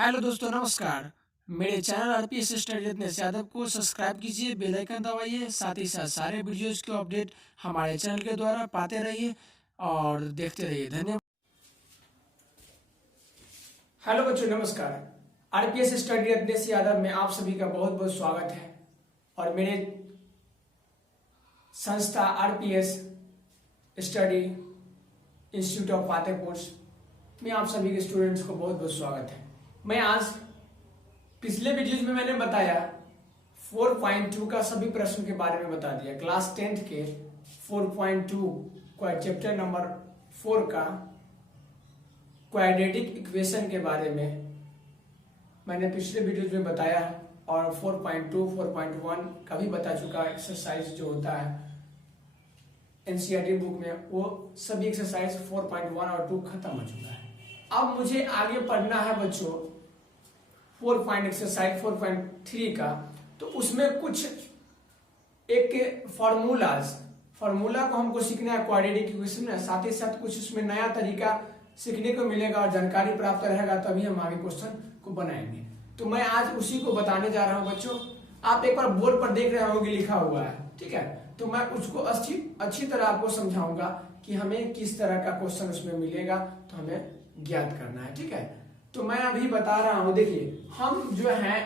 Hello दोस्तों, नमस्कार। मेरे channel RPS study Ratnesh Yadav को सब्सक्राइब कीजिए, बेल आइकन दबाइए, साथ ही साथ सारे वीडियोज़ के अपडेट हमारे चैनल के द्वारा पाते रहिए और देखते रहिए। धन्यवाद। हेलो बच्चों, नमस्कार। आरपीएस स्टडी रत्नेश यादव में आप सभी का बहुत बहुत स्वागत है और मेरे संस्था RPS study institute of Fatehpur में आप सभी के स्टूडेंट्स को बहुत बहुत स्वागत है। मैं आज पिछले वीडियोज में मैंने बताया 4.2 का सभी प्रश्न के बारे में बता दिया। क्लास 10th के 4.2 का चैप्टर नंबर 4 का क्वाड्रेटिक इक्वेशन के बारे में मैंने पिछले वीडियोज में बताया और 4.2, 4.1 का भी बता चुका। एक्सरसाइज जो होता है एनसीईआरटी बुक में, वो सभी एक्सरसाइज 4.1 और 2 खत्म हो चुका है। अब मुझे आगे पढ़ना है बच्चों एक्सरसाइज 4.3 का। तो उसमें कुछ एक फार्मूला को हमको सीखना है क्वाड्रेटिक इक्वेशन में, साथ ही साथ कुछ उसमें नया तरीका सीखने को मिलेगा और जानकारी प्राप्त रहेगा, तभी हम आगे क्वेश्चन को बनाएंगे। तो मैं आज उसी को बताने जा रहा हूं बच्चों। आप एक बार बोर्ड पर देख रहे होंगे लिखा हुआ है, ठीक है। तो मैं उसको अच्छी तरह आपको समझाऊंगा कि हमें किस तरह का क्वेश्चन उसमें मिलेगा, तो हमें ज्ञात करना है, ठीक है। तो मैं अभी बता रहा हूं, देखिए हम जो है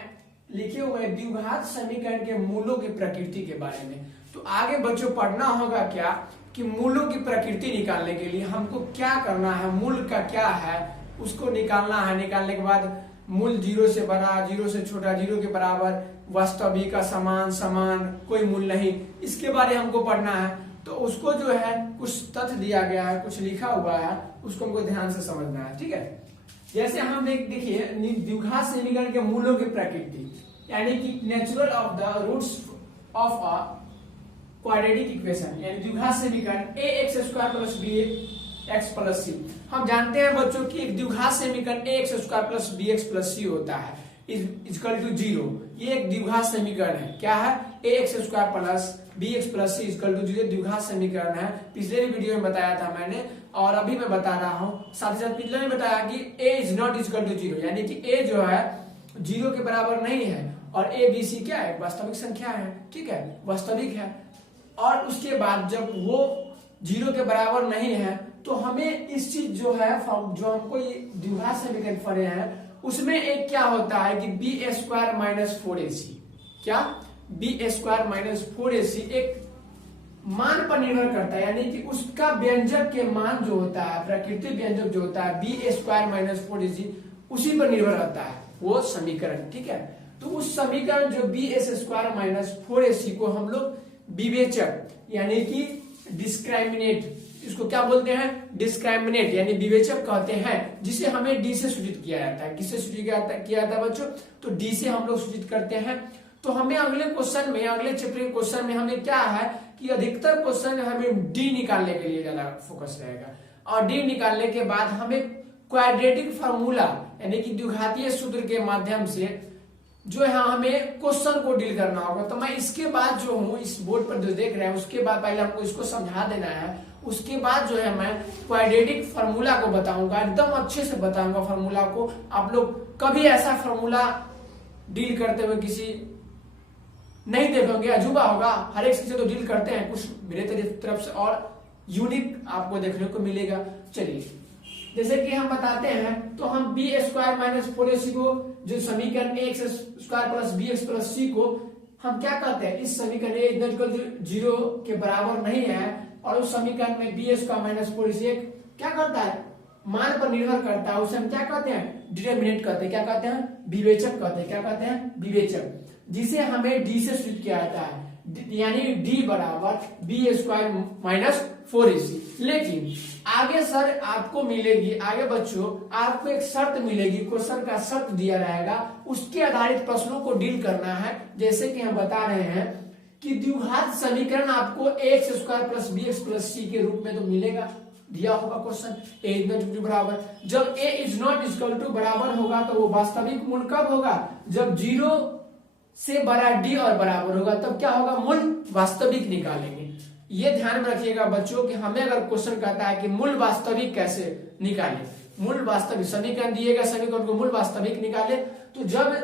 लिखे हुए द्विघात समीकरण के मूलों की प्रकृति के बारे में। तो आगे बच्चों पढ़ना होगा क्या कि मूलों की प्रकृति निकालने के लिए हमको क्या करना है, मूल का क्या है उसको निकालना है। निकालने के बाद मूल 0 से बड़ा, 0 से छोटा, 0 के बराबर, वास्तविक का समान, कोई मूल नहीं, इसके बारे में हमको पढ़ना है। तो उसको जो है कुछ तथ्य दिया गया है, कुछ लिखा हुआ है, उसको हमको ध्यान से समझना है, ठीक है। जैसे हम देखिए द्विघात समीकरण के मूलों की प्रकृति, यानी कि natural of the roots of a quadratic equation, यानी द्विघात समीकरण ax² + bx + c। हम जानते हैं बच्चों कि एक द्विघात समीकरण ax² + bx + c होता है इक्वल टू 0। ये एक द्विघात समीकरण है। क्या है? ax² + bx + c equal to 0 द्विघात समीकरण है। पिछले वीडियो में बताया था मैंने और अभी मैं बता रहा हूं। साथ ही साथ पिछले में बताया कि a is not equal to 0, यानी कि a जो है 0 के बराबर नहीं है और a b c क्या है? वास्तविक संख्या है, ठीक है, वास्तविक है। और उसके बाद जब वो 0 के बराबर नहीं है तो हमें इस चीज जो है, जो हमको ये द्विघात समीकरण पढ़े हैं, उसमें एक क्या होता है कि b² - 4ac, क्या b² - 4ac एक मान पर निर्भर करता है, यानी कि उसका व्यंजक के मान जो होता है, प्राकृतिक व्यंजक जो होता है b² - 4ac, उसी पर निर्भर रहता है वो समीकरण, ठीक है। तो उस समीकरण जो b² - 4ac को हम लोग विवेचक यानी कि डिस्क्राइमिनेट, इसको क्या बोलते हैं? डिस्क्राइमिनेट यानी विवेचक कहते हैं, जिसे हमें डी से सूचित किया जाता है। किससे सूचित किया जाता है बच्चों? तो डी से हम लोग सूचित करते हैं। तो हमें अगले क्वेश्चन में, अगले चैप्टर के क्वेश्चन में हमें क्या है कि अधिकतर क्वेश्चन हमें डी निकालने के लिए ज्यादा फोकस रहेगा और डी निकालने के बाद हमें क्वाड्रेटिक फार्मूला यानी कि द्विघातीय सूत्र के माध्यम से जो है हमें क्वेश्चन को डील करना होगा। तो मैं इसके बाद जो हूँ, इस बोर्ड पर जो देख रहे हैं, उसके बाद पहले हमको इसको समझा देना है। उसके बाद जो है मैं क्वाड्रेटिक फार्मूला को बताऊंगा, एकदम अच्छे से बताऊंगा फार्मूला को। आप लोग कभी ऐसा फार्मूला डील करते हुए किसी नहीं देखेंगे, अजूबा होगा। हर एक से तो डील करते हैं, कुछ मेरे तरफ से और यूनिक आपको देखने को मिलेगा। चलिए, जैसे कि हम बताते हैं, तो हम b² - 4ac को, जो समीकरण ax² + bx + c को हम क्या कहते हैं? इस समीकरण a 0 के बराबर नहीं है और उस समीकरण में b² - 4ac क्या करता है? मान पर निर्भर करता है। उसे हम क्या कहते हैं? डिटरमिनेंट कहते हैं। क्या कहते हैं? विवेचक कहते हैं। क्या कहते हैं? विवेचक, जिसे हमें डी से सूचित किया जाता है, यानी d बराबर b² - 4ac। लेकिन आगे सर आपको मिलेगी, आगे बच्चों आपको एक शर्त मिलेगी, क्वेश्चन का शर्त दिया रहेगा, उसके आधारित प्रश्नों को डील करना है। जैसे कि हम बता रहे हैं कि द्विघात समीकरण आपको ax² + bx + c के रूप में तो मिलेगा, दिया होगा क्वेश्चन a इज नॉट बराबर। जब a is not equal to बराबर होगा तो वो वास्तविक मूल कब होगा? जब 0 से बड़ा d और बराबर होगा, तब क्या होगा? मूल वास्तविक निकालेंगे। ये ध्यान में रखिएगा बच्चों कि हमें अगर क्वेश्चन कहता है कि मूल वास्तविक कैसे निकालें, मूल वास्तविक समीकरण दिए गए समीकरण को मूल वास्तविक निकाले, तो जब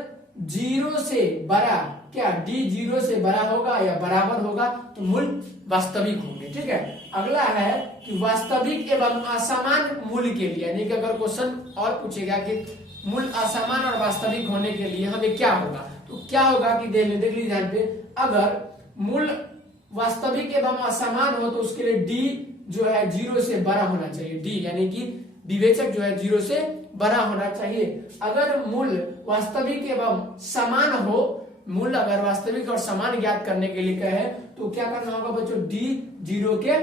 0 से बड़ा क्या d 0 से बड़ा होगा या बराबर होगा तो मूल वास्तविक होंगे। ठीक है, अगला है कि वास्तविक एवं असमान मूल के लिए, यानी कि अगर क्वेश्चन और पूछेगा कि मूल असमान और वास्तविक होने के लिए हमें क्या होगा, तो क्या होगा कि देख लीजिए ध्यान पे, अगर मूल वास्तविक एवं असमान हो तो उसके लिए d जो है 0 से बड़ा होना चाहिए, d यानी कि विवेचक जो है 0 से बड़ा होना चाहिए। अगर मूल वास्तविक एवं समान हो, मूल अगर वास्तविक और समान ज्ञात करने के लिए कहे तो क्या करना होगा बच्चों, d 0 के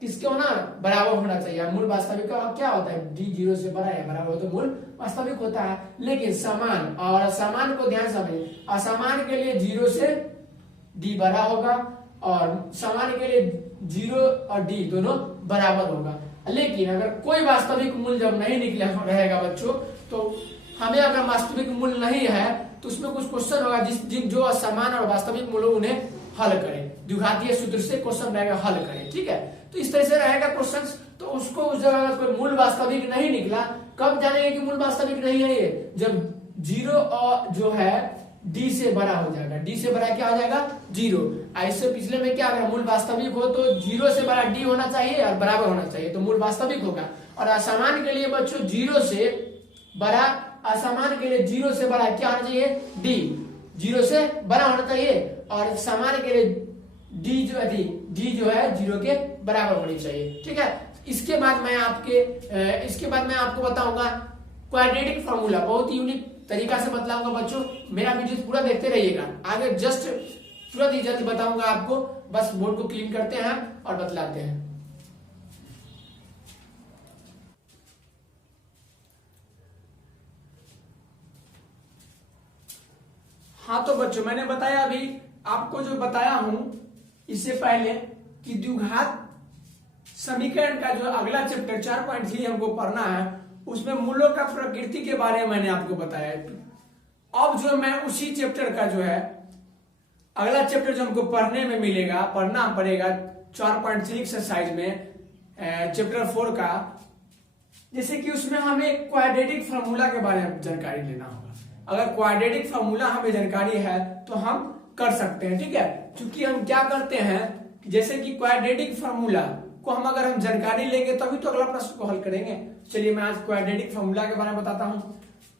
किसके होना बराबर होना चाहिए। मूल वास्तविक का क्या होता है, d 0 से बड़ा या बराबर हो तो मूल वास्तविक होता है। लेकिन समान और असमान को ध्यान समझिए, असमान के लिए 0 से d बड़ा होगा और समान के लिए 0 और d दोनों बराबर होगा। लेकिन अगर कोई वास्तविक मूल जब नहीं निकले रहेगा बच्चों, तो हमें अगर वास्तविक मूल नहीं है तो उसमें कुछ क्वेश्चन होगा जिन जो असमान और वास्तविक मूल उन्हें हल करें, द्विघातीय सूत्र से क्वेश्चन रहेगा हल करें। ठीक है, तो इस तरह से रहेगा क्वेश्चन। तो उसको उस जगह कोई मूल वास्तविक नहीं निकला, कब जानेंगे कि मूल वास्तविक नहीं है ये, जब 0 और जो है d से बड़ा हो जाएगा, d से बड़ा क्या हो जाएगा 0। ऐसे पिछले में क्या है, मूल वास्तविक हो तो 0 से बड़ा d होना चाहिए और बराबर होना चाहिए तो मूल वास्तविक होगा। और असमान के लिए बच्चों 0 से बड़ा, असमान के लिए 0 से बड़ा क्या होना चाहिए, d 0 से बड़ा होना चाहिए, और समान के लिए d जो है 0 के बराबर होनी चाहिए। ठीक है, इसके बाद मैं आपको बताऊंगा क्वाड्रेटिक फार्मूला, बहुत ही यूनिक तरीका से बतलाऊंगा बच्चों। मेरा वीडियो पूरा देखते रहिएगा, आगे जस्ट तुरंत ही जल्दी बताऊंगा आपको। बस बोर्ड को क्लीन करते हैं और बतलाते हैं। हाँ तो बच्चों, मैंने बताया अभी आपको जो बताया हूं इससे पहले कि द्विघात समीकरण का जो अगला चैप्टर 4.3 हमको पढ़ना है, उसमें मूलों का प्रकृति के बारे में मैंने आपको बताया। अब जो मैं उसी चैप्टर का जो है अगला चैप्टर जो हमको पढ़ना पड़ेगा 4.3 एक्सरसाइज में चैप्टर 4 का, जैसे कि उसमें हमें क्वाड्रेटिक फार्मूला के बारे में जानकारी लेना होगा। अगर क्वाड्रेटिक फार्मूला हमें जानकारी है तो हम कर सकते हैं। ठीक है, क्योंकि हम क्या करते हैं, जैसे कि क्वाड्रेटिक फार्मूला को अगर हम जानकारी लेंगे तभी तो अगला प्रश्न को हल करेंगे। चलिए मैं आज क्वाड्रेटिक फार्मूला के बारे में बताता हूं।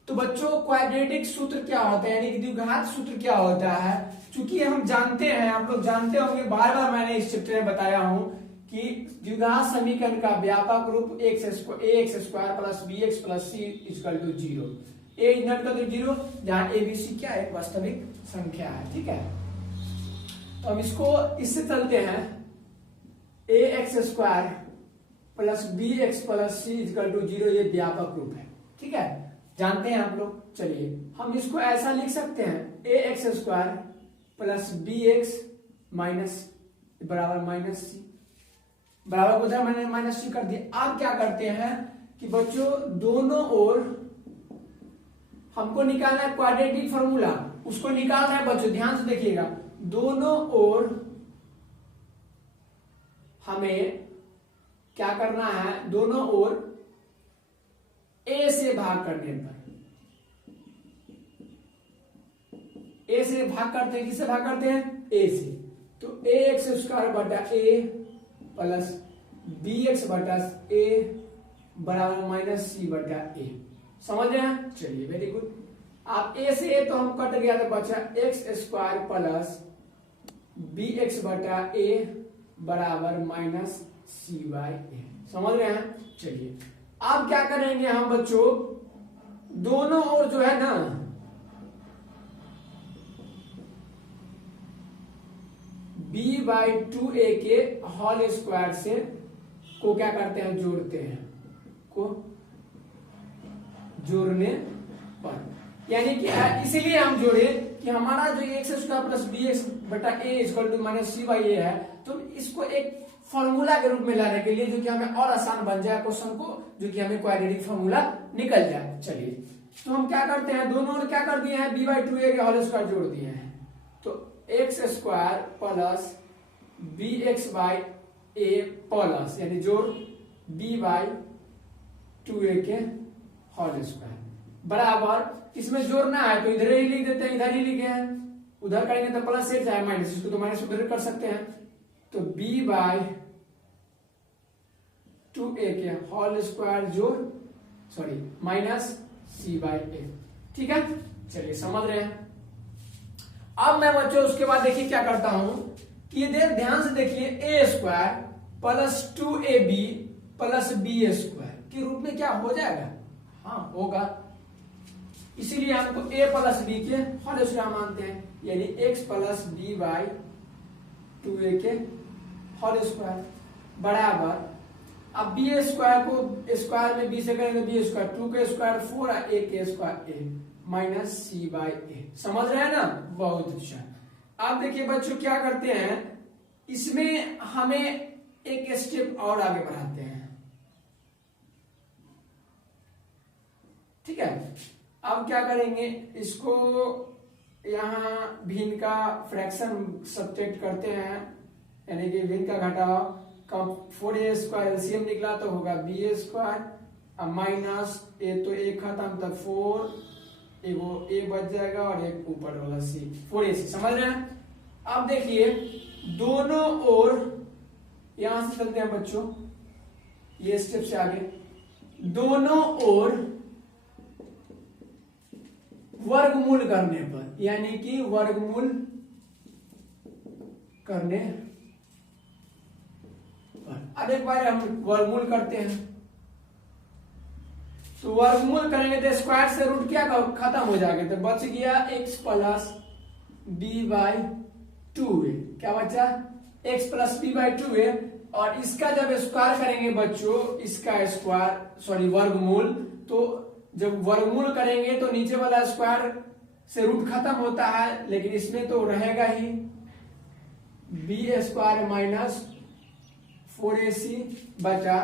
तो बच्चों क्वाड्रेटिक सूत्र क्या होता है, यानी कि द्विघात सूत्र क्या होता है, क्योंकि हम जानते हैं, आप लोग जानते होंगे, बार बार मैंने इस चैप्टर में बताया हूं कि द्विघात समीकरण का व्यापक रूप ax² plus bx plus c equal to 0। a is not equal to 0, जहां a b c क्या है, वास्तविक संख्या है। ठीक है, तो हम इससे चलते हैं, ax² plus bx plus c equal to 0, ये व्यापक रूप है। ठीक है, जानते हैं आप लोग। चलिए हम इसको ऐसा लिख सकते हैं, ax² प्लस bx माइनस बराबर माइनस c, बराबर को मैंने माइनस c कर दिया। अब क्या करते हैं कि बच्चों दोनों ओर हमको निकालना है क्वाड्रेटिक फार्मूला, उसको निकालना है बच्चों, ध्यान से देखिएगा। दोनों ओर हमें क्या करना है, दोनों ओर a से भाग करने पर, a से भाग करते हैं, किससे भाग करते हैं, a से, तो ax² बटा a प्लस bx बटा a बराबर माइनस c बटा a। समझ रहे हैं, चलिए वेरी गुड। आप a से a तो हम कट गया तो बचा x² प्लस bx बटा a बराबर माइनस c बाई a। समझ रहे हैं, चलिए अब क्या करेंगे हम बच्चों, दोनों ओर जो है ना b/2a के होल स्क्वायर से को क्या करते हैं, जोड़ते हैं, को जोड़ने पर, यानी कि इसीलिए हम जोड़े कि हमारा जो x² प्लस bx बटा a equal to minus c by a है, तो इसको एक फॉर्मूला के रूप में लाने के लिए, जो कि हमें और आसान बन जाए क्वेश्चन को, जो कि हमें क्वाड्रेटिक फार्मूला निकल जाए। चलिए तो हम क्या करते हैं, दोनों ओर क्या कर दिए हैं, b/2a के होल स्क्वायर जोड़ दिए हैं, तो x² प्लस bx बाई a प्लस, यानी जोड़ b/2a के होल स्क्वायर बराबर, इसमें जोड़ना है तो इधर ही लिख देते हैं, इधर ही लिखे हैं, उधर करेंगे तो प्लस से जाए माइनस, इसको तो माइनस उधर कर सकते हैं, तो b बाय 2a के होल स्क्वायर जोड़ sorry minus c by a। ठीक है, चलिए समझ रहे हैं। अब मैं बच्चों उसके बाद देखिए क्या करता हूं कि ये ध्यान से देखिए, a square plus 2ab plus b square के रूप में क्या हो जाएगा, हाँ होगा, इसीलिए हमको a प्लस b के होल स्क्वायर मानते हैं, यानी x plus b by 2a के होल स्क्वायर बराबर, अब b स्क्वायर को स्क्वायर में b से करेंगे b स्क्वायर, 2 के स्क्वायर 4 a के square a minus c by a। समझ रहे हैं ना, बहुत अच्छा। अब देखिए बच्चों क्या करते हैं, इसमें हमें एक स्टेप और आगे बढ़ाते हैं। ठीक है, अब क्या करेंगे, इसको यहां भिन्न का फ्रैक्शन सब्ट्रैक्ट करते हैं, यानी कि भिन्न का घटाव, कब 4a स्क्वायर एलसीएम निकला तो होगा b स्क्वायर, अब माइनस a तो एक खत्म तब 4, एगो a बच जाएगा और एक ऊपर वाला c, 4ac। समझ रहे हैं। अब देखिए दोनों ओर यहां से चलते हैं बच्चों, ये स्टेप से आगे, दोनों ओर वर्गमूल करने पर, यानी कि वर्गमूल करने पर, अब एक बार हम वर्गमूल करते हैं, तो वर्गमूल करेंगे तो स्क्वायर से रूट क्या खत्म हो जाएगा, तो बच गया x plus B by 2a, क्या बचा x plus B by 2a, और इसका जब स्क्वायर करेंगे बच्चों, इसका स्क्वायर सॉरी वर्गमूल, तो जब वर्गमूल करेंगे तो नीचे वाला स्क्वायर से रूट खत्म होता है, लेकिन इसमें तो रहेगा ही b स्क्वायर माइनस 4ac बचा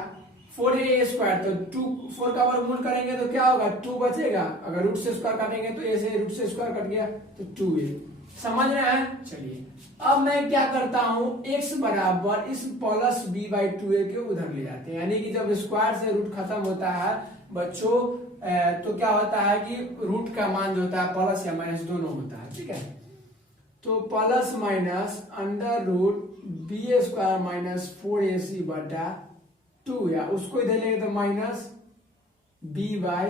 4a स्क्वायर, तो 4 का वर्गमूल करेंगे तो क्या होगा 2 बचेगा, अगर रूट से स्क्वायर काटेंगे तो a से रूट से स्क्वायर कट गया तो 2a। समझ रहे हैं। चलिए अब मैं क्या करता हूं, x बराबर इस प्लस b बाई 2a के उधर ले जाते हैं, यानी कि जब स्क्वायर से रूट खत्म होता है बच्चों तो क्या होता है कि रूट का मान जो होता है प्लस या माइनस दोनों होता है। ठीक है, तो plus minus under root B square minus 4ac बटा 2, या उसको इधर लेंगे तो माइनस b बाई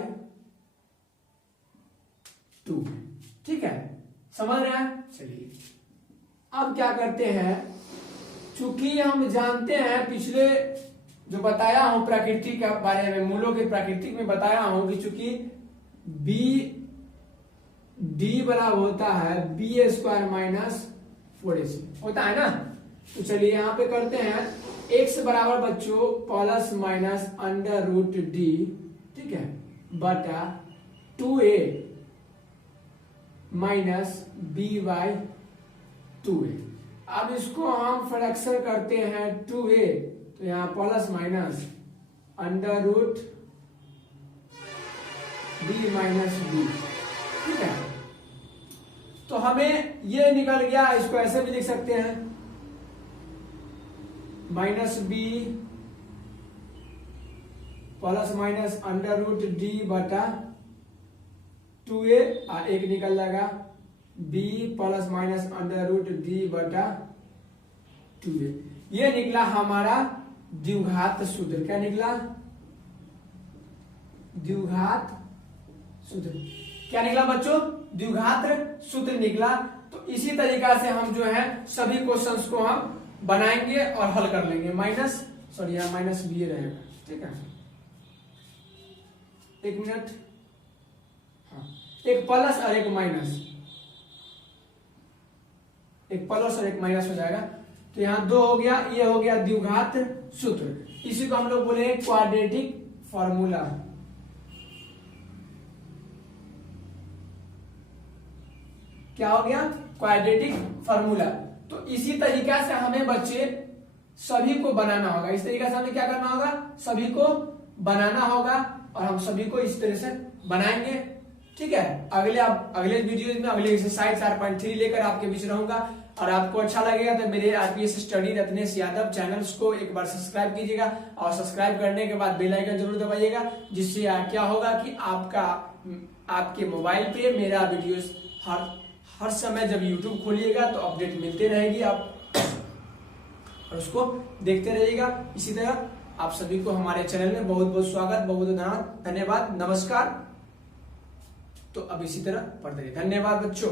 2। ठीक है, समझ रहे हैं। चलिए अब क्या करते हैं, चूंकि हम जानते हैं पिछले जो बताया हूं प्रकृति के बारे में, मूलों के प्रकृति में बताया हूं कि चूंकि b d बराबर होता है b स्क्वायर माइनस 4ac होता है ना, तो चलिए यहां पे करते हैं, x बराबर बच्चों plus minus under root d, ठीक है, बटा 2a minus b by 2a। अब इसको हम फ्रैक्शन करते हैं 2a, तो यहां plus minus under root b minus b। ठीक है, तो हमें ये निकल गया, इसको ऐसे भी लिख सकते हैं minus b plus minus under root d बटा 2a, और एक निकल जाएगा b plus minus under root d बटा 2a। ये निकला हमारा द्विघात सूत्र। क्या निकला, द्विघात सूत्र। क्या निकला बच्चों, द्विघात सूत्र निकला। तो इसी तरीका से हम जो है सभी क्वेश्चंस को हम बनाएंगे और हल कर लेंगे। माइनस सॉरी यहाँ माइनस बी रहेगा। ठीक है, एक मिनट, हाँ, एक प्लस और एक माइनस, एक प्लस और एक माइनस हो जाएगा, तो यहाँ 2 हो गया, ये हो गया द्विघात सूत्र। इसी को हम लोग बोले क्वाड्रेटिक फॉर्मूला। क्या हो गया, क्वाड्रेटिक फॉर्मूला। तो इसी तरीका से हमें बच्चे सभी को बनाना होगा। इस तरीके से हमें क्या करना होगा, सभी को बनाना होगा, और हम सभी को इस तरह से बनाएंगे। ठीक है, अगले वीडियो में अगले एक्सरसाइज 4.3 लेकर आपके बीच रहूंगा। और आपको अच्छा लगेगा तो मेरे RPS study Ratnesh Yadav channels को एक बार सब्सक्राइब कीजिएगा, और सब्सक्राइब करने के बाद बेल आइकन जरूर दबाइएगा, जिससे क्या होगा कि आपके मोबाइल पे मेरा वीडियोस हर समय जब यूट्यूब खोलिएगा तो अपडेट मिलते रहेगी, आप और उसको देखते रहिएगा। इसी तरह आप सभी को हमारे चैनल में बहुत बहुत स्वागत, बहुत बहुत धन्यवाद, नमस्कार। तो अब इसी तरह पढ़ते रहिए। धन्यवाद बच्चों।